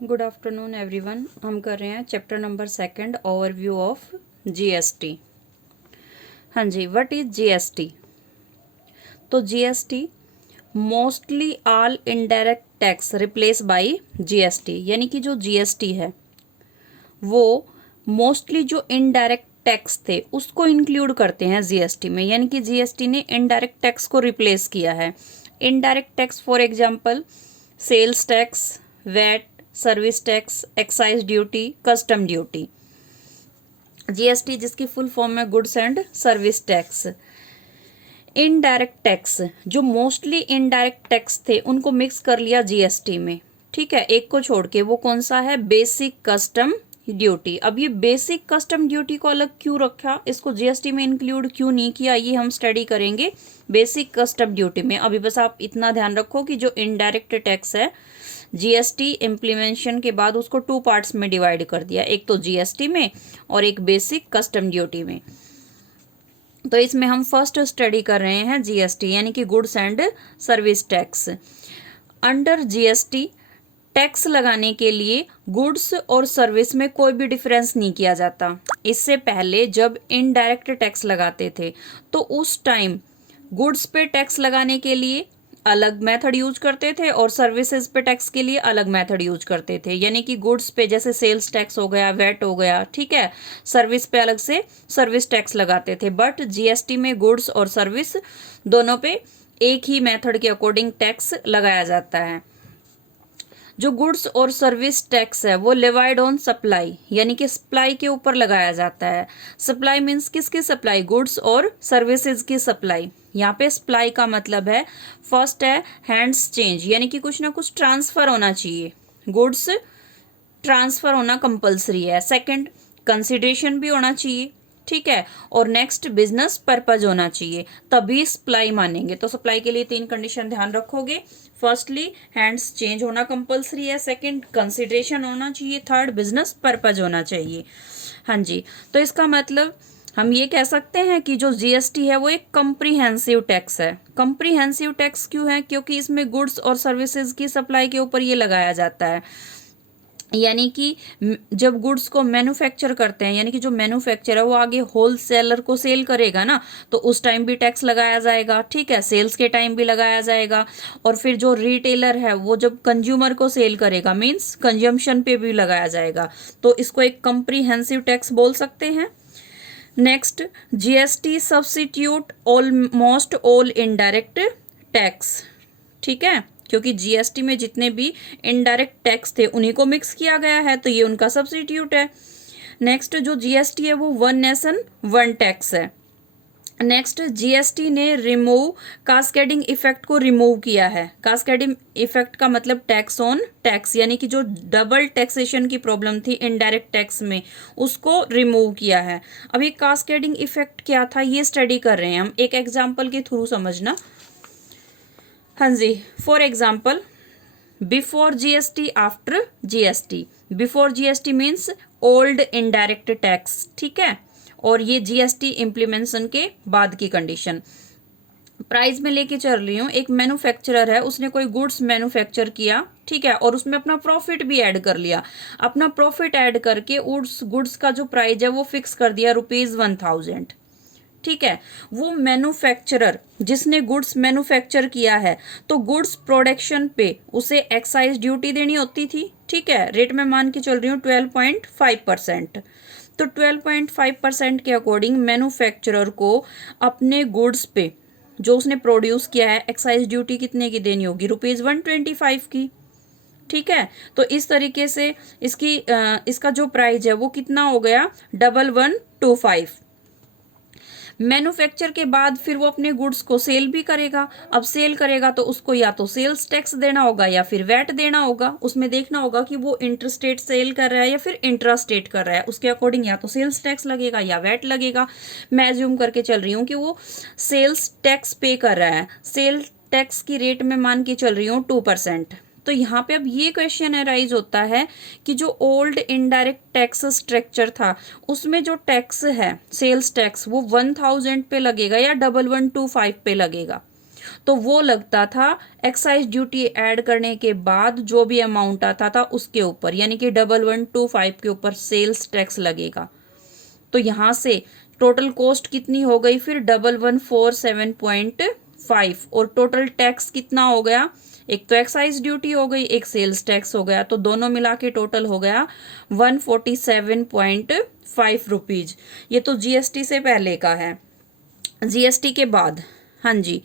Good afternoon everyone. हम कर रहे हैं chapter number 2 overview of GST. हाँ जी, व्हाट इज जीएसटी? तो GST mostly all indirect tax replace by GST, यानी कि जो जीएसटी है वो मोस्टली जो इनडायरेक्ट टैक्स थे उसको इंक्लूड करते हैं जीएसटी में, यानी कि जीएसटी ने इनडायरेक्ट टैक्स को रिप्लेस किया है। Indirect tax for example sales tax, VAT, service tax, excise duty, custom duty. GST जिसकी फुल फॉर्म है goods and service tax. Indirect tax जो मोस्टली इनडायरेक्ट टैक्स थे उनको मिक्स कर लिया जीएसटी में, ठीक है, एक को छोड़ के। वो कौन सा है? Basic custom duty. अब ये बेसिक कस्टम ड्यूटी को अलग क्यों रखा, इसको जीएसटी में इंक्लूड क्यों नहीं किया, ये हम स्टडी करेंगे बेसिक कस्टम ड्यूटी में। अभी बस आप इतना ध्यान रखो कि जो इनडायरेक्ट टैक्स है जीएसटी इम्प्लीमेंटेशन के बाद उसको 2 पार्ट्स में डिवाइड कर दिया, एक तो जीएसटी में और एक बेसिक कस्टम ड्यूटी में। तो इसमें हम फर्स्ट स्टडी कर रहे हैं जीएसटी, यानी कि goods and service tax. Under GST tax लगाने के लिए गुड्स और सर्विस में कोई भी डिफरेंस नहीं किया जाता। इससे पहले जब इनडायरेक्ट टैक्स लगाते थे तो उस टाइम गुड्स पे टैक्स लगाने के लिए अलग मेथड यूज करते थे और सर्विसेज पे टैक्स के लिए अलग मेथड यूज करते थे। यानी कि गुड्स पे जैसे सेल्स टैक्स हो गया, वैट हो गया, ठीक है, सर्विस पे अलग से सर्विस टैक्स लगाते थे। बट जीएसटी में गुड्स और सर्विस दोनों पे एक ही मेथड के अकॉर्डिंग टैक्स लगाया जाता है। जो गुड्स और सर्विस टैक्स है वो लेवाइड ऑन सप्लाई, यानी कि सप्लाई के ऊपर लगाया जाता है। सप्लाई मीन्स किसकी सप्लाई? गुड्स और सर्विसेज की सप्लाई। यहाँ पे सप्लाई का मतलब है, फर्स्ट है हैंड्स चेंज, यानी कि कुछ ना कुछ ट्रांसफर होना चाहिए, गुड्स ट्रांसफर होना कंपलसरी है। सेकंड कंसिडरेशन भी होना चाहिए, ठीक है, और नेक्स्ट बिजनेस पर्पज होना चाहिए, तभी सप्लाई मानेंगे। तो सप्लाई के लिए 3 कंडीशन ध्यान रखोगे। फर्स्टली हैंड्स चेंज होना कंपलसरी है, सेकंड कंसिडरेशन होना चाहिए, थर्ड बिजनेस पर्पज होना चाहिए। हाँ जी, तो इसका मतलब हम ये कह सकते हैं कि जो जीएसटी है वो एक कम्प्रीहेंसिव टैक्स है। कम्प्रीहेंसिव टैक्स क्यों है? क्योंकि इसमें गुड्स और सर्विसेज की सप्लाई के ऊपर ये लगाया जाता है। यानी कि जब गुड्स को मैन्युफैक्चर करते हैं, यानी कि जो मैन्युफैक्चर है वो आगे होलसेलर को सेल करेगा ना, तो उस टाइम भी टैक्स लगाया जाएगा, ठीक है, सेल्स के टाइम भी लगाया जाएगा। और फिर जो रिटेलर है वो जब कंज्यूमर को सेल करेगा मींस कंजम्पशन पे भी लगाया जाएगा। तो इसको एक कम्प्रीहेंसिव टैक्स बोल सकते हैं। Next, GST substitute almost all indirect tax, ठीक है, क्योंकि जीएसटी में जितने भी इनडायरेक्ट टैक्स थे उन्हीं को मिक्स किया गया है, तो ये उनका सब्स्टिट्यूट है। नेक्स्ट, जो जीएसटी है वो वन नेशन वन टैक्स है। नेक्स्ट, जीएसटी ने रिमूव कास्केडिंग इफेक्ट को रिमूव किया है। कास्केडिंग इफेक्ट का मतलब टैक्स ऑन टैक्स, यानी कि जो डबल टैक्सेशन की प्रॉब्लम थी इनडायरेक्ट टैक्स में उसको रिमूव किया है। अब ये कास्केडिंग इफेक्ट क्या था ये स्टडी कर रहे हैं हम, एक एग्जाम्पल के थ्रू समझना। हाँ जी, for example before GST, after GST. Before GST means old indirect tax, ठीक है, और ये जीएसटी इम्प्लीमेंटेशन के बाद की कंडीशन। प्राइस में लेके चल रही हूँ, एक मैन्युफैक्चरर है, उसने कोई गुड्स मैन्युफैक्चर किया, ठीक है, और उसमें अपना प्रॉफिट भी ऐड कर लिया। अपना प्रॉफिट ऐड करके उस गुड्स का जो प्राइस है वो फिक्स कर दिया ₹1000, ठीक है। वो मैन्युफैक्चरर जिसने गुड्स मैन्युफैक्चर किया है तो गुड्स प्रोडक्शन पे उसे एक्साइज ड्यूटी देनी होती थी, ठीक है, रेट में मान के चल रही हूँ 12.5%। तो 12.5% के अकॉर्डिंग मैन्युफैक्चरर को अपने गुड्स पे जो उसने प्रोड्यूस किया है एक्साइज ड्यूटी कितने की देनी होगी? ₹125 की, ठीक है। तो इस तरीके से इसका जो प्राइस है वो कितना हो गया? 1125। मैन्युफैक्चर के बाद फिर वो अपने गुड्स को सेल भी करेगा। अब सेल करेगा तो उसको या तो सेल्स टैक्स देना होगा या फिर वैट देना होगा। उसमें देखना होगा कि वो इंटरस्टेट सेल कर रहा है या फिर इंट्रास्टेट कर रहा है, उसके अकॉर्डिंग या तो सेल्स टैक्स लगेगा या वैट लगेगा। मैं एज्यूम करके चल रही हूँ कि वो सेल्स टैक्स पे कर रहा है, सेल टैक्स की रेट में मान के चल रही हूँ 2%। तो यहाँ पे अब ये क्वेश्चन अराइज होता है कि जो ओल्ड इनडायरेक्ट टैक्स स्ट्रक्चर था उसमें जो टैक्स है सेल्स टैक्स वो 1000 पे लगेगा या 1125 पे लगेगा। तो वो लगता था एक्साइज ड्यूटी ऐड करने के बाद जो भी अमाउंट आता था उसके ऊपर, यानी कि 1125 के ऊपर सेल्स टैक्स लगेगा। तो यहाँ से टोटल कॉस्ट कितनी हो गई फिर 1147.5, और टोटल टैक्स कितना हो गया, एक तो एक्साइज ड्यूटी हो गई, एक सेल्स टैक्स हो गया, तो दोनों मिला के टोटल हो गया 147.5 रुपीज। ये तो जीएसटी से पहले का है। जीएसटी के बाद, हाँ जी,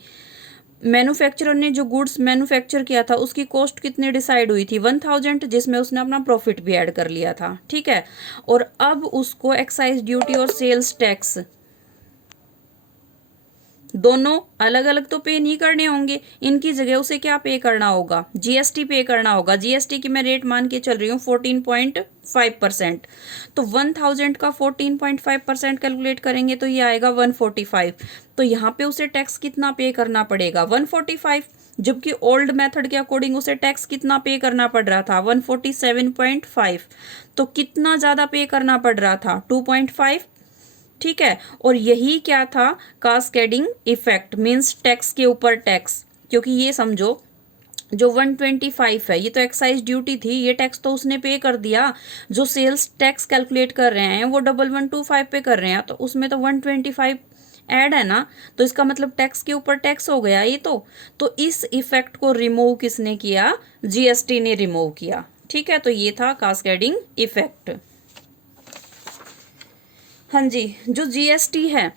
मैन्युफैक्चरर ने जो गुड्स मैन्युफैक्चर किया था उसकी कॉस्ट कितनी डिसाइड हुई थी 1000, जिसमें उसने अपना प्रॉफिट भी ऐड कर लिया था, ठीक है। और अब उसको एक्साइज ड्यूटी और सेल्स टैक्स दोनों अलग अलग तो पे नहीं करने होंगे, इनकी जगह उसे क्या पे करना होगा, जीएसटी पे करना होगा। जीएसटी की मैं रेट मान के चल रही हूँ 14.5%, तो 1000 का 14.5% कैलकुलेट करेंगे तो ये आएगा 145। तो यहाँ पे उसे टैक्स कितना पे करना पड़ेगा 145, जबकि ओल्ड मेथड के अकॉर्डिंग उसे टैक्स कितना पे करना पड़ रहा था 147.5। तो कितना ज़्यादा पे करना पड़ रहा था 2.5, ठीक है। और यही क्या था, कास्केडिंग इफेक्ट, मींस टैक्स के ऊपर टैक्स। क्योंकि ये समझो जो 125 है ये तो एक्साइज ड्यूटी थी, ये टैक्स तो उसने पे कर दिया। जो सेल्स टैक्स कैलकुलेट कर रहे हैं वो 1125 पे कर रहे हैं, तो उसमें तो 125 ऐड है ना, तो इसका मतलब टैक्स के ऊपर टैक्स हो गया ये तो इस इफेक्ट को रिमूव किसने किया, जीएसटी ने रिमूव किया, ठीक है। तो ये था कास्केडिंग इफेक्ट। हाँ जी, जो जीएसटी है,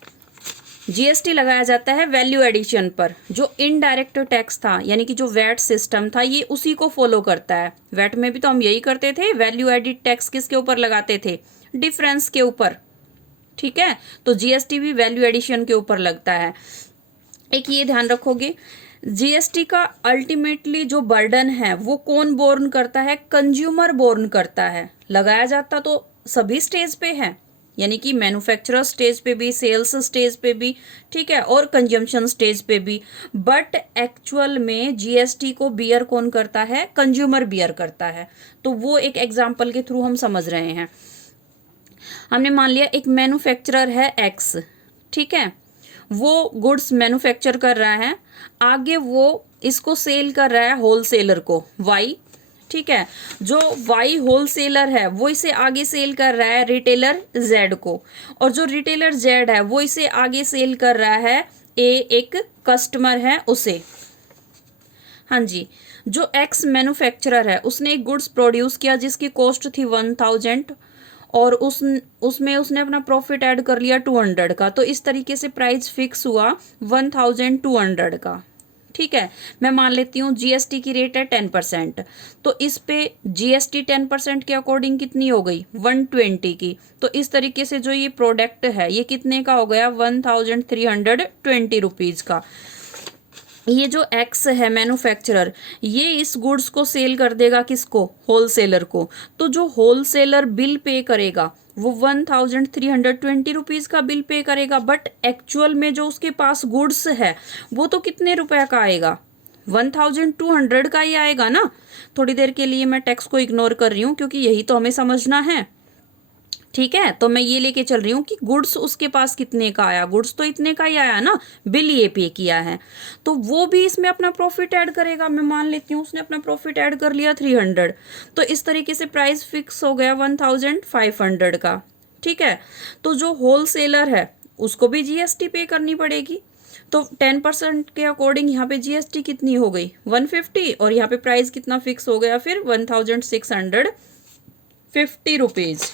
जीएसटी लगाया जाता है वैल्यू एडिशन पर। जो इनडायरेक्ट टैक्स था यानी कि जो वैट सिस्टम था ये उसी को फॉलो करता है। वैट में भी तो हम यही करते थे, वैल्यू एडिड टैक्स किसके ऊपर लगाते थे, डिफरेंस के ऊपर, ठीक है। तो जीएसटी भी वैल्यू एडिशन के ऊपर लगता है। एक ये ध्यान रखोगे, जीएसटी का अल्टीमेटली जो बर्डन है वो कौन बोर्न करता है, कंज्यूमर बोर्न करता है। लगाया जाता तो सभी स्टेज पे है, यानी कि मैन्युफैक्चरर स्टेज पे भी, सेल्स स्टेज पे भी, ठीक है, और कंजम्पशन स्टेज पे भी। बट एक्चुअल में जीएसटी को बियर कौन करता है, कंज्यूमर बियर करता है। तो वो एक एग्जांपल के थ्रू हम समझ रहे हैं। हमने मान लिया एक मैन्युफैक्चरर है एक्स, ठीक है, वो गुड्स मैन्युफैक्चर कर रहा है, आगे वो इसको सेल कर रहा है होलसेलर को वाई, ठीक है। जो वाई होलसेलर है वो इसे आगे सेल कर रहा है रिटेलर जेड को, और जो रिटेलर जेड है वो इसे आगे सेल कर रहा है ए, एक कस्टमर है उसे। हाँ जी, जो एक्स मैन्युफैक्चरर है उसने एक गुड्स प्रोड्यूस किया जिसकी कॉस्ट थी 1000, और उसमें उसने अपना प्रॉफिट ऐड कर लिया 200 का, तो इस तरीके से प्राइस फिक्स हुआ 1200 का, ठीक है। मैं मान लेती हूँ जीएसटी की रेट है 10%, तो इस पे जीएसटी 10% के अकॉर्डिंग कितनी हो गई 120 की। तो इस तरीके से जो ये प्रोडक्ट है ये कितने का हो गया 1320 रुपीज का। ये जो एक्स है मैन्युफैक्चरर, ये इस गुड्स को सेल कर देगा किसको, होलसेलर को। तो जो होलसेलर बिल पे करेगा वो 1320 रुपीज का बिल पे करेगा, बट एक्चुअल में जो उसके पास गुड्स है वो तो कितने रुपए का आएगा, 1200 का ही आएगा ना। थोड़ी देर के लिए मैं टैक्स को इग्नोर कर रही हूँ क्योंकि यही तो हमें समझना है, ठीक है। तो मैं ये लेके चल रही हूँ कि गुड्स उसके पास कितने का आया, गुड्स तो इतने का ही आया ना, बिल ये पे किया है, तो वो भी इसमें अपना प्रॉफिट ऐड करेगा। मैं मान लेती हूँ उसने अपना प्रॉफिट ऐड कर लिया 300, तो इस तरीके से प्राइस फिक्स हो गया 1500 का, ठीक है। तो जो होलसेलर है उसको भी जीएसटी पे करनी पड़ेगी, तो 10% के अकॉर्डिंग यहाँ पे जीएसटी कितनी हो गई 150, और यहाँ पे प्राइस कितना फिक्स हो गया फिर 1650 रुपीज।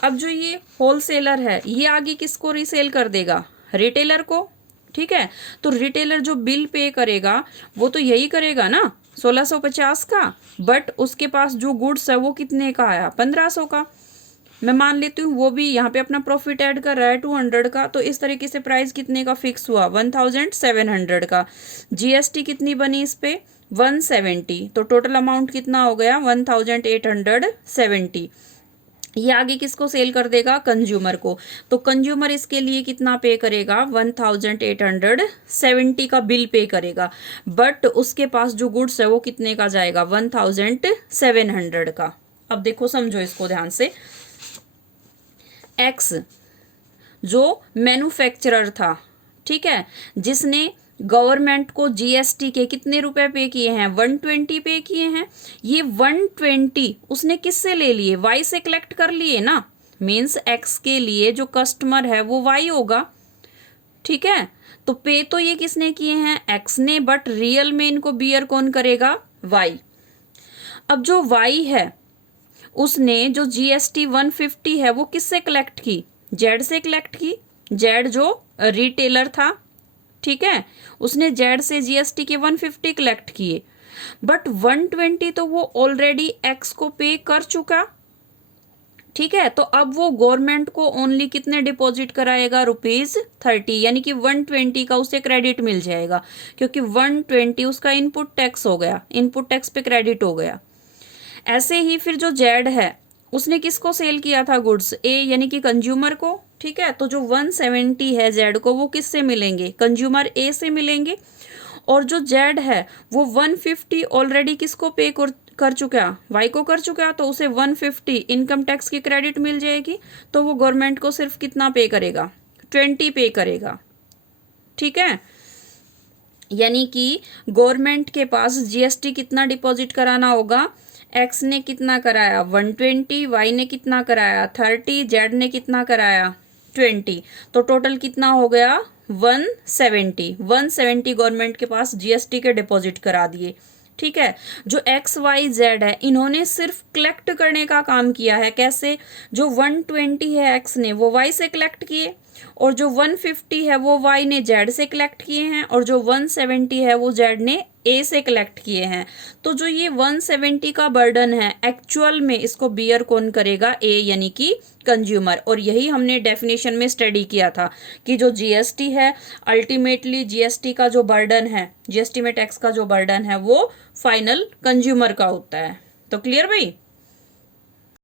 अब जो ये होलसेलर है ये आगे किसको रीसेल कर देगा, रिटेलर को, ठीक है। तो रिटेलर जो बिल पे करेगा वो तो यही करेगा ना 1650 का, बट उसके पास जो गुड्स है वो कितने का आया 1500 का। मैं मान लेती हूँ वो भी यहाँ पे अपना प्रॉफिट ऐड कर रहा है 200 का, तो इस तरीके से प्राइस कितने का फिक्स हुआ 1700 का। जीएसटी कितनी बनी इस पे 170, तो टोटल अमाउंट कितना हो गया 1870। ये आगे किसको सेल कर देगा, कंज्यूमर को। तो कंज्यूमर इसके लिए कितना पे करेगा 1870 का बिल पे करेगा, बट उसके पास जो गुड्स है वो कितने का जाएगा 1700 का। अब देखो समझो इसको ध्यान से, एक्स जो मैन्युफैक्चरर था, ठीक है, जिसने गवर्नमेंट को जीएसटी के कितने रुपए पे किए हैं, 120 पे किए हैं। ये 120 उसने किससे ले लिए, वाई से कलेक्ट कर लिए ना, मीन्स एक्स के लिए जो कस्टमर है वो वाई होगा, ठीक है। तो पे तो ये किसने किए हैं, एक्स ने, बट रियल में इनको बियर कौन करेगा, वाई। अब जो वाई है उसने जो जीएसटी 150 है वो किससे कलेक्ट की, जेड से कलेक्ट की, जेड जो रिटेलर था, ठीक है, उसने जेड से जीएसटी के 150 कलेक्ट किए, बट 120 तो वो ऑलरेडी एक्स को पे कर चुका, ठीक है। तो अब वो गवर्नमेंट को ओनली कितने डिपॉजिट कराएगा, ₹30, यानी कि 120 का उसे क्रेडिट मिल जाएगा, क्योंकि 120 उसका इनपुट टैक्स हो गया, इनपुट टैक्स पे क्रेडिट हो गया। ऐसे ही फिर जो जेड है उसने किसको सेल किया था गुड्स, ए यानी कि कंज्यूमर को, ठीक है। तो जो 170 है जेड को वो किससे मिलेंगे, कंज्यूमर ए से मिलेंगे। और जो जेड है वो 150 ऑलरेडी किसको पे कर चुका, वाई को कर चुका, तो उसे 150 इनकम टैक्स की क्रेडिट मिल जाएगी। तो वो गवर्नमेंट को सिर्फ कितना पे करेगा, 20 पे करेगा, ठीक है। यानी कि गवर्नमेंट के पास जीएसटी कितना डिपॉजिट कराना होगा, एक्स ने कितना कराया 120, वाई ने कितना कराया 30, जेड ने कितना कराया 20, तो टोटल कितना हो गया 170 गवर्नमेंट के पास जीएसटी के डिपॉजिट करा दिए, ठीक है। जो एक्स वाई जेड है इन्होंने सिर्फ कलेक्ट करने का काम किया है, कैसे, जो 120 है एक्स ने वो वाई से कलेक्ट किए, और जो 150 है वो वाई ने जेड से कलेक्ट किए हैं, और जो 170 है वो जेड ने ए से कलेक्ट किए हैं। तो जो ये 170 का बर्डन है एक्चुअल में इसको बियर कौन करेगा, ए यानी कि कंज्यूमर। और यही हमने डेफिनेशन में स्टडी किया था कि जो जीएसटी है अल्टीमेटली जीएसटी का जो बर्डन है, जीएसटी में टैक्स का जो बर्डन है वो फाइनल कंज्यूमर का होता है। तो क्लियर भाई।